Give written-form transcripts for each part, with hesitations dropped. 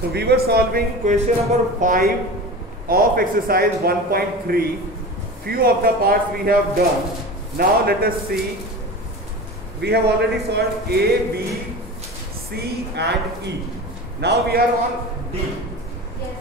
So we were solving question number 5 of exercise 1.3. Few of the parts we have done. Now let us see. We have already solved A, B, C and E. Now we are on D. Yes.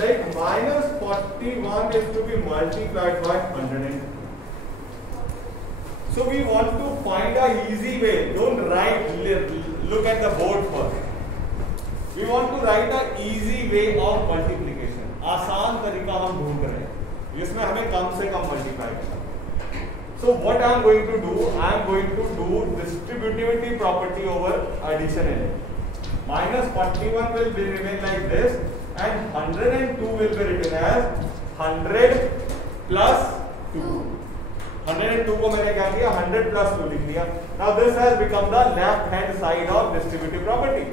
Like minus 41 is to be multiplied by 100. So we want to find a easy way. Don't write, look at the board first. We want to write a easy way of multiplication. आसान तरीका हम ढूंढ रहे हैं जिसमें हमें कम से कम multiply करना. So what I am going to do? I am going to do distributivity property over addition in it. Minus 41 will be remain like this, and 102 will be written as 100 plus 2. 102 को मैंने क्या किया 100 plus 2 लिख दिया. Now this has become the left hand side of distributive property.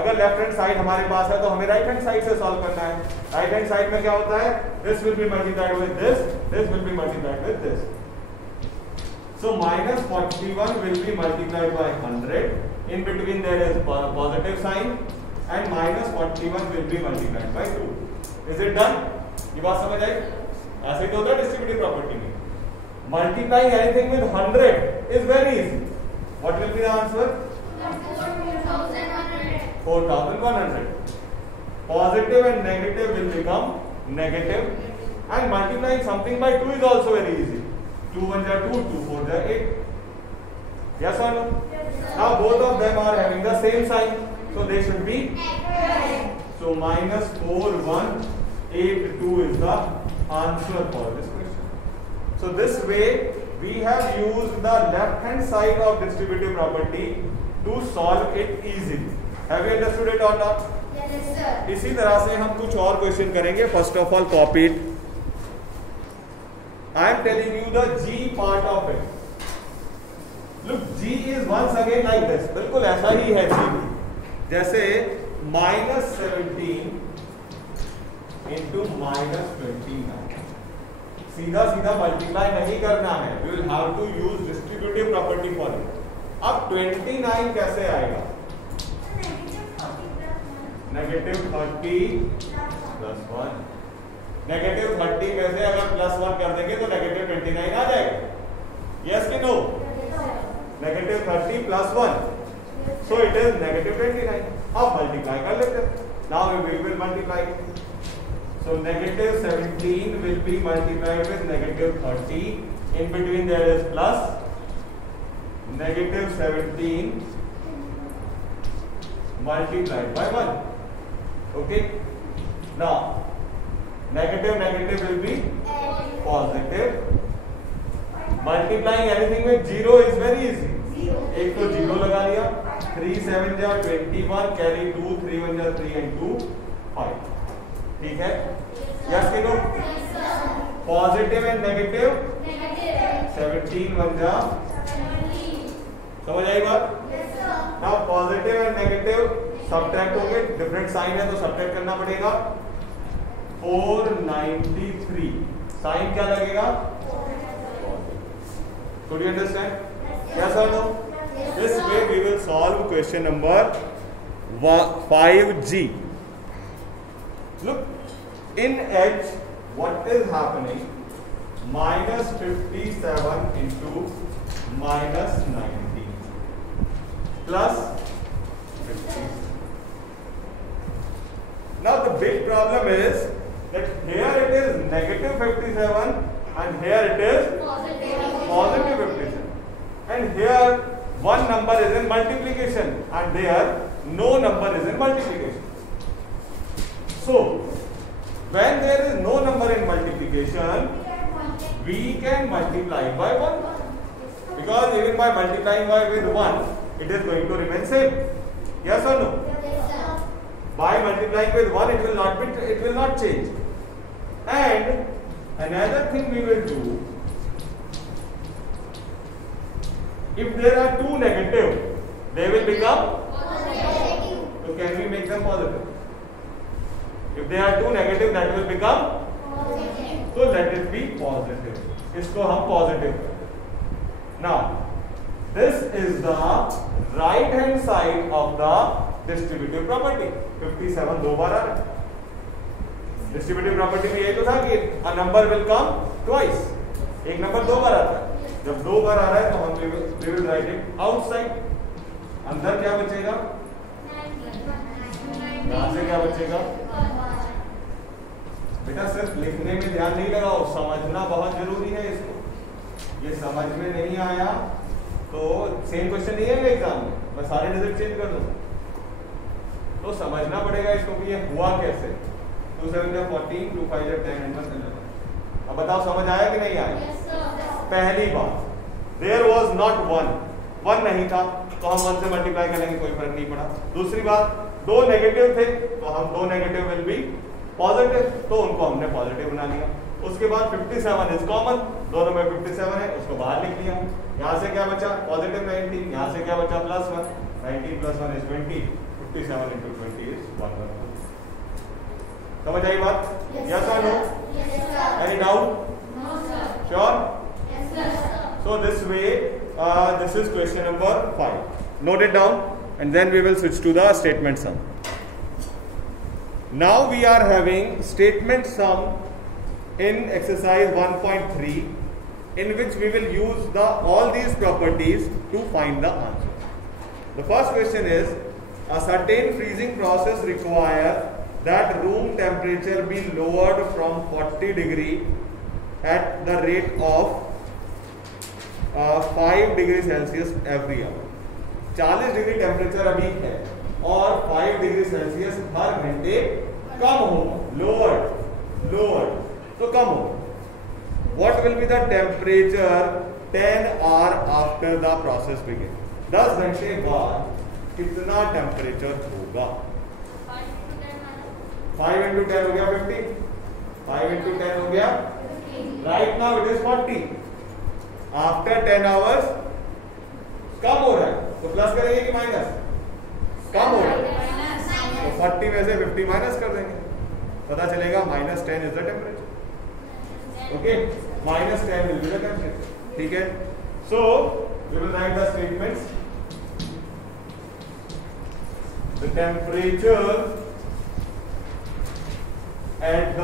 अगर left hand side हमारे पास है तो हमें राइट हैंड साइड से सॉल्व करना है. राइट हैंड साइड में क्या होता है? This will be multiplied with this, this will be multiplied with this. So minus 41 will be multiplied by 100. In between there is positive sign, and minus 41 will be multiplied by 2. Is it done? ये बात समझ आई? ऐसे तो होता है distributive property में. Multiplying anything with 100 is very easy. What will be the answer? 4100. Positive and negative will become negative, and multiplying something by 2 is also very easy. 2 1 are 2, 2 4 are 8. Yes or no? Yes, now both of them are having the same sign, so they should be. So minus 4 1 8 2 is the answer for this question. So this way we have used the left hand side of distributive property to solve it easily. Have you understood it or not? Yes, sir. इसी तरह से हम कुछ और question करेंगे. First of all copy it. I am telling you the G part of it. Look, G is once again like this. बिल्कुल ऐसा ही है G भी. जैसे minus 17 into minus 29. सीधा सीधा मल्टीप्लाई नहीं करना है. We will have to use distributive property for it. अब 29 कैसे आएगा? Negative 30 plus 1. नेगेटिव 30 में से अगर प्लस 1 कर देंगे तो नेगेटिव 29 आ जाएगा. यस कि no? Negative 30 plus 1, so it is negative 29. अब मल्टीप्लाई कर लेते हैं. Now we will multiply. So negative 17 will be multiplied with negative 30. In between there is plus. Negative 17 multiplied by 1. Okay. Now negative negative will be positive. Multiplying anything with 0 is very easy. एक तो 0 लगा लिया. 3 7 जा 21, carry 2, 3 1 जा 3 and 2 5. ठीक है? Yes कि no? Positive and negative 17 1 जा. समझ आई बात? Now positive and negative subtract होंगे. डिफरेंट साइन है तो सब्ट्रैक्ट करना पड़ेगा. 493. साइन क्या लगेगा? Could you understand? Yes or no? This way we will solve question number 5G. Look, in H what is happening? Minus 57 into minus 19 plus 50. Now the big problem is that here it is negative 57 and here it is positive 57, and here one number is in multiplication and there no number is in multiplication. So when there is no number in multiplication, we can multiply by 1, because even by multiplying by with 1 it is going to remain same. Yes or no? By multiplying with 1 it will not change. And another thing we will do, if there are two negative, they will become positive. So can we make them positive? If there are two negative, that will become positive. So let it be positive. इसको हम positive करते हैं. Now this is the right hand side of the distributive property. 57 दो बार आ रहा है। Distributive property में यही तो था कि a number will come twice, एक नंबर दो बार आता है। जब दो बार आ रहा है तो हम we will write it outside। अंदर क्या बचेगा, यहां से क्या बचेगा बेटा, सिर्फ लिखने में ध्यान नहीं लगाओ, समझना बहुत जरूरी है इसको। ये समझ में नहीं आया तो सेम क्वेश्चन नहीं है एग्जाम में, मैं सारे डिजिट चेंज कर दूंगा, तो समझना पड़ेगा इसको कि ये हुआ कैसे। 2 7 14, 2 5 10 and 1 11। अब बताओ समझ आया कि नहीं आया? पहली बात, देयर वॉज नॉट वन नहीं था तो हम 1 से मल्टीप्लाई करेंगे, कोई फर्क नहीं पड़ा। दूसरी बात, दो नेगेटिव थे तो हम दो नेगेटिव विल बी पॉजिटिव, तो उनको हमने पॉजिटिव बना लिया। उसके बाद 57 इज कॉमन, दोनों में 57 है, उसको बाहर लिख लिया। यहाँ से क्या बचा, पॉजिटिव 19, यहाँ से क्या बचा, +1, 19 + 1 is 20, 57 × 20 is 111। समझ आई बात? यस और no? Any doubt? No sir. Sure? Yes sir. So this way, this is question number 5. Note it down, and then we will switch to the statement sum. Now we are having statement sum in exercise 1.3, in which we will use all these properties to find the answer. The first question is, a certain freezing process requires that room temperature be lowered from 40 degree at the rate of 5 degree Celsius every hour. 40 degree temperature अभी है और 5 degree Celsius हर घंटे कम होगा, lowered तो कम होगा। What will be the temperature 10 hour after the process begin? 10 घंटे बाद कितना टेम्परेचर होगा? 5 × 10 हो गया 50, 5 × 10 हो गया, right now it is 40। After 10 hours कम हो रहा है तो प्लस करेंगे कि माइनस? कम हो रहा है तो 40 में से 50 माइनस कर देंगे, पता चलेगा -10 is the temperature. Okay, -10 will be the temperature. ठीक है, so we will write the statements. The temperature at the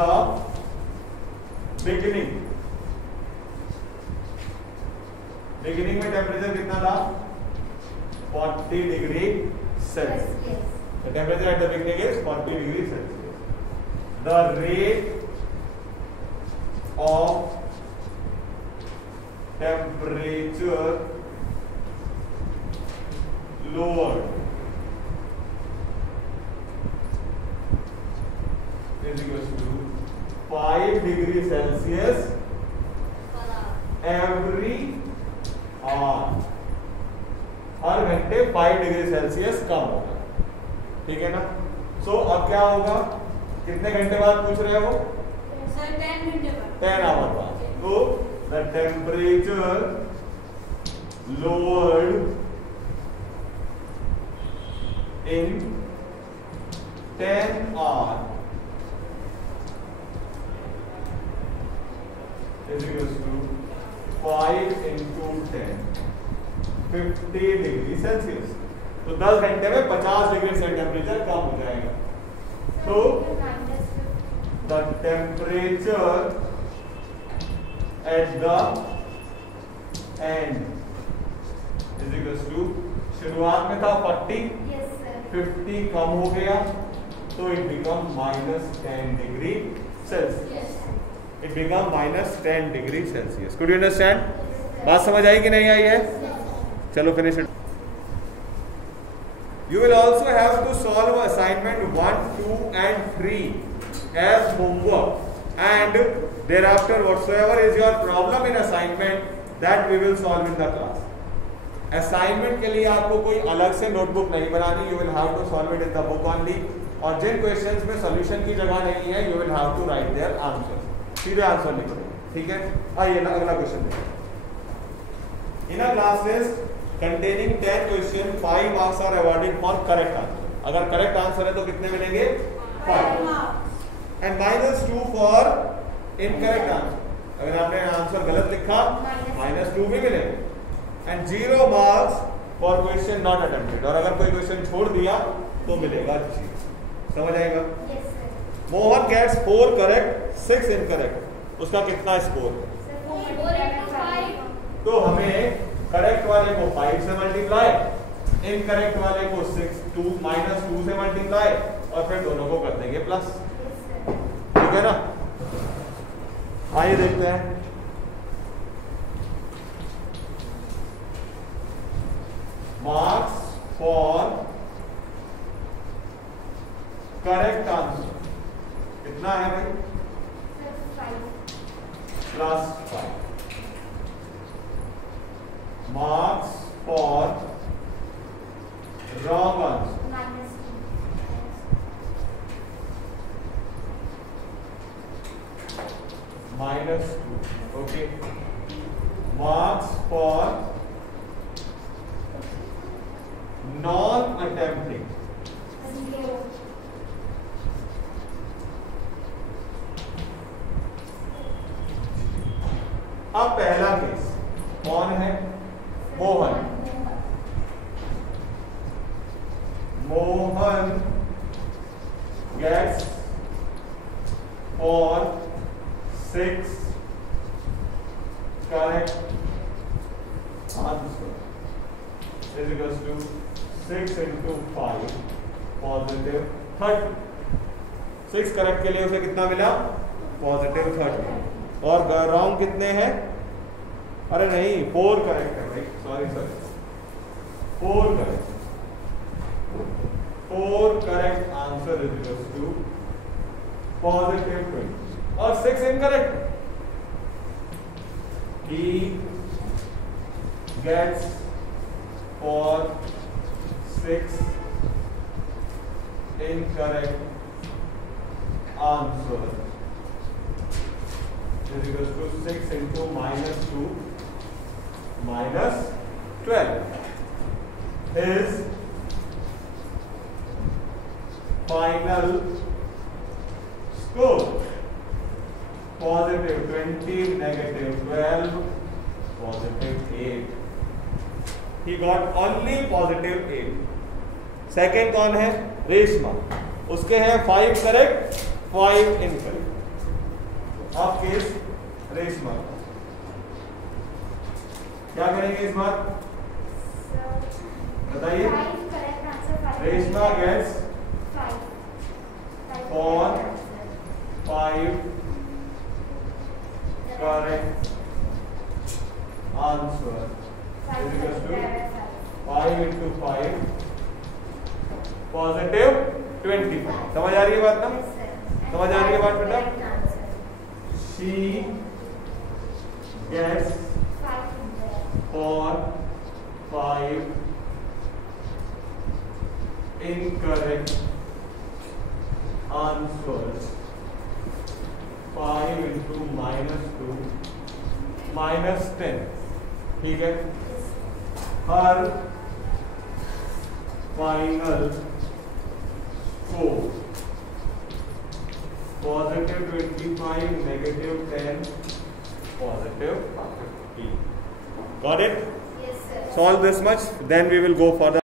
beginning में टेम्परेचर कितना था? 40 degree Celsius. The temperature at the beginning is 40 degrees Celsius. The rate of temperature lowered is equal to 5 degrees Celsius every hour। हर घंटे 5 degree Celsius कम होगा। ठीक है ना? सो अब क्या होगा, कितने घंटे बाद पूछ रहे हो? सर 10 घंटे बाद, 10 आवर बाद। तो the temperature lowered in 10 hour is equals to 5 × 10, 50 degree Celsius. तो 10 घंटे में 50 डिग्री से टेम्परेचर कम हो जाएगा। तो the temperature at the end is equals to, शुरुआत में था 40, 50 कम हो गया तो it become -10 degree Celsius. It become -10 degree Celsius. Could you understand? बात समझ आई कि नहीं आई है? चलो finish it. You will also have to solve assignment 1, 2 and 3 as homework, and thereafter whatsoever is your problem in assignment that we will solve in the class. Assignment के लिए आपको कोई अलग से नोटबुक नहीं बनानी, you will have to solve it in the book only। और जिन questions में सॉल्यूशन की जगह नहीं है, you will have to write their answers। सीधे आंसर लिखो। ठीक है, आइए ना अगला क्वेश्चन देखो। In a class test containing 10 question, 5 marks are awarded for correct answer। अगर करेक्ट आंसर है तो कितने मिलेंगे? 5 and -2 for incorrect answer। अगर आपने आंसर गलत लिखा -2 भी मिलेंगे। and 0 marks for question not attempted। और अगर कोई क्वेश्चन छोड़ दिया तो मिलेगा जी। समझ आएगा? Yes, sir. Mohan gets 4 correct 6 incorrect, उसका कितना स्कोर है? 4 into 5. तो हमें करेक्ट वाले को 5 से मल्टीप्लाई, इनकरेक्ट वाले को 2 से मल्टीप्लाई और फिर दोनों को कर देंगे प्लस। Yes, sir. ठीक है ना? आइए देखते हैं। मार्क्स फॉर करेक्ट आंसर कितना है भाई? Sir, 5. +5। Marks for wrong answer -2। Okay. Marks for non attempting -0. अब पहला केस कौन है? Mohan. Mohan gets for 6 correct answer is equals to 6 into 5 positive 30। 6 correct के लिए उसे कितना मिला? पॉजिटिव 30। और रॉन्ग कितने हैं? अरे नहीं, 4 करेक्ट है भाई, sorry sorry, 4 correct. 4 correct answer is equals to positive 20 और 6 incorrect. He gets for 6 incorrect answer is equals to 6 into -2 -12. His final score +20, -12, +8. He got only +8. Second कौन है? रेशमा। उसके हैं 5 करेक्ट 5 इनकरेक्ट। अब केस रेशमा, क्या करेंगे इस बार? बताइए। 5 correct answer. 5. Reshma gets 5. for 5 correct answer is equals to 5 into 5 positive 25। समझ आ रही है बात ना? समझ आ रही है बात बेटा? She gets for 5 incorrect answers। 5 into -2 -10। ठीक है। हर final score +25, -10, +15। Got it? Yes, sir. Solve this much, then we will go for the